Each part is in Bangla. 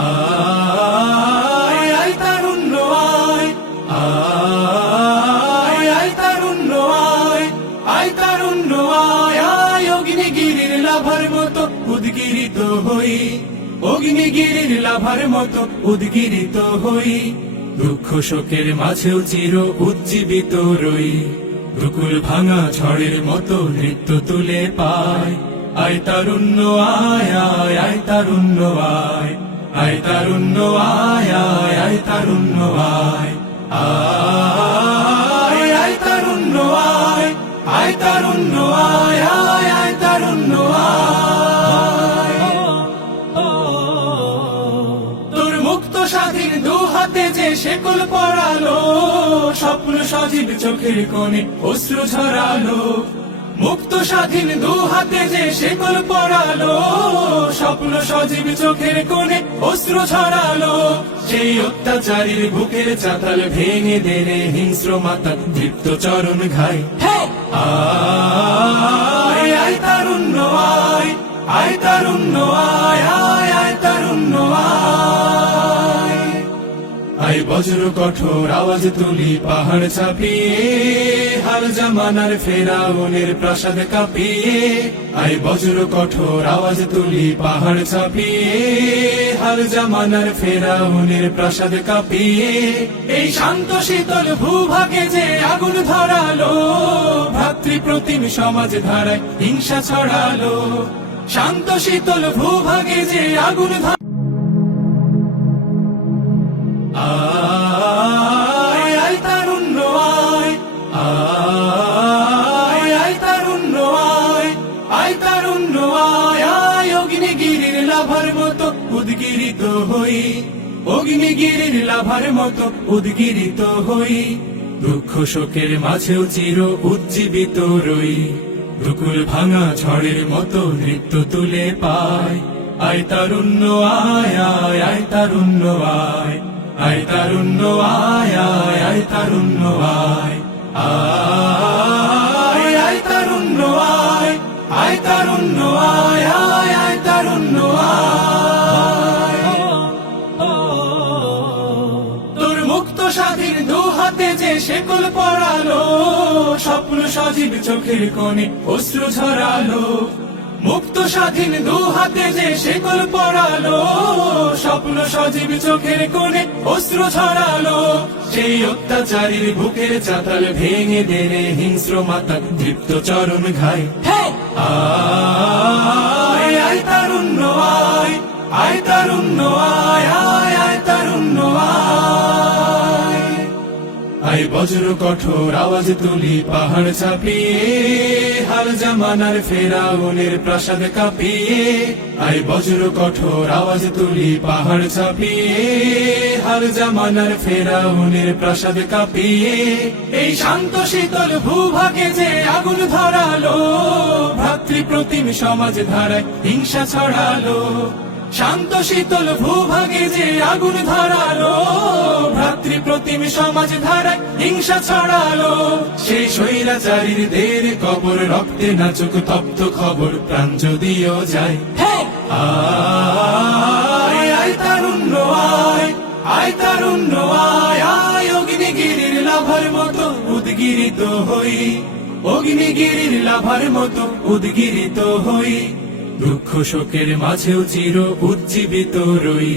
আয় আয় তারুণ্য আয়, আয় আয় তারুণ্য আয়, আয় তারুণ্য আয়, আয় অগ্নিগিরির লাভার মতো উদ্গিরিত হই, অগ্নিগিরির লাভার মতো উদ্গিরিত হই, দুঃখ শোকের মাঝেও চির উজ্জীবিত রই, দুকুল ভাঙা ঝড়ের মতো নৃত্য তুলে পায়। আয় তারুণ্য আয়, আয় আয় তারুণ্য আয়, আয় তারুণ্য আয়, আয় আয় তারুণ্য আয়, আয় আয় তারুণ্য আয়, আয় তারুণ্য আয়, আয় আয় তারুণ্য আয়। তোর মুক্ত স্বাধীন দু হাতে যে শেকল পরালো, স্বপ্ন সজীব চোখের কোণে অশ্রু ঝরালো, মুক্ত স্বাধীন দু হাতে যে শেকল পরালো, স্বপ্ন সজীব চোখের কোণে অশ্রু ঝরালো, সেই অত্যাচারীর বুকের চাতাল ভেঙে দেনে হিংস্র মাতা দীপ্ত চরণ ঘাই। আয় আয় তারুণ্য আয়, আয় তারুণ্য আয়, আয় আয় তারুণ্য আয়। আয় বজ্র কঠোর আওয়াজ তুলি পাহাড় ছাপিয়ে, হাল জামানার ফেরাউনের প্রাসাদ কাঁপিয়ে, আয় বজ্র কঠোর আওয়াজ তুলি পাহাড় ছাপিয়ে, হাল জামানার ফেরাউনের প্রাসাদ কাঁপিয়ে, এই শান্ত শীতল ভূভাগে যে আগুন ধরালো, ভ্রাতৃ প্রতিম সমাজ ধারায় হিংসা ছড়ালো, শান্ত শীতল ভূভাগে যে আগুন আয় আয় তারুণ্য আয়, আয় আয় তারুণ্য আয়, আয় তারুণ্য আয়, আয় অগ্নিগিরির লাভার মতো উদ্গিরিত হই, অগ্নিগিরির লাভার মতো উদ্গিরিত হই, দুঃখ শোকের মাঝেও চির উজ্জীবিত রই, দুকুল ভাঙা ঝড়ের মতো নৃত্য তুলে পায়। আয় তারুণ্য আয়, আয় আয় তারুণ্য আয়, আয় তারুণ্য আয়, আয় আয় তারুণ্য আয়, আয় আয় তারুণ্য আয়, আয় তারুণ্য আয়, আয় আয় তারুণ্য আয়। তোর মুক্ত স্বাধীন দু হাতে যে শেকল পরালো, স্বপ্ন সজীব চোখের কোণে অশ্রু ঝরালো, মুক্ত স্বাধীন দু হাতে যে শেকল পরালো, স্বপ্ন সজীব চোখের কোণে অশ্রু ঝরালো, সেই অত্যাচারীর বুকের চাতাল ভেঙে দেনে হিংস্র মাতা দীপ্ত চরণ ঘাই। আয় আয় তারুণ্য আয়, আয় তারুণ্য আয়, আয় আয় তারুণ্য আয়। আয় বজ্র কঠোর আওয়াজ তুলি পাহাড় ছাপিয়ে, হাল জামানার ফেরাউনের প্রাসাদ কাঁপিয়ে, আয় বজ্র কঠোর আওয়াজ তুলি পাহাড় ছাপিয়ে, হাল জামানার ফেরাউনের প্রাসাদ কাঁপিয়ে, এই শান্ত শীতল ভূভাগে যে আগুন ধরালো, ভ্রাতৃ প্রতিম সমাজ ধারায় হিংসা ছড়ালো, শান্ত শীতল ভূভাগে যে আগুন ধরালো, ভ্রাতৃ প্রতিম সমাজ ধারায় হিংসা ছড়ালো, সেই স্বৈরাচারীর দের কবর রক্তে নাচুক তপ্ত খবর প্রাণ যদিও যায়। আয় আয় তারুণ্য আয়, আয় তারুণ্য আয়, আয় অগ্নিগিরির লাভার মতো উদ্গিরিত হই, অগ্নিগিরির লাভার মতো উদ্গিরিত হই, দুঃখ শোকের মাঝেও চির উজ্জীবিত রই,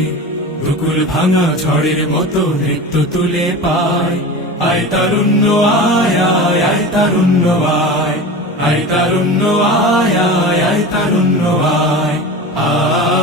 দুকুল ভাঙা ঝড়ের মতো নৃত্য তুলে পায়। আয় তারুণ্য আয়, আয় আয় তারুণ্য আয়, আয় তারুণ্য আয়, আয় আয় তারুণ্য আয়, আয়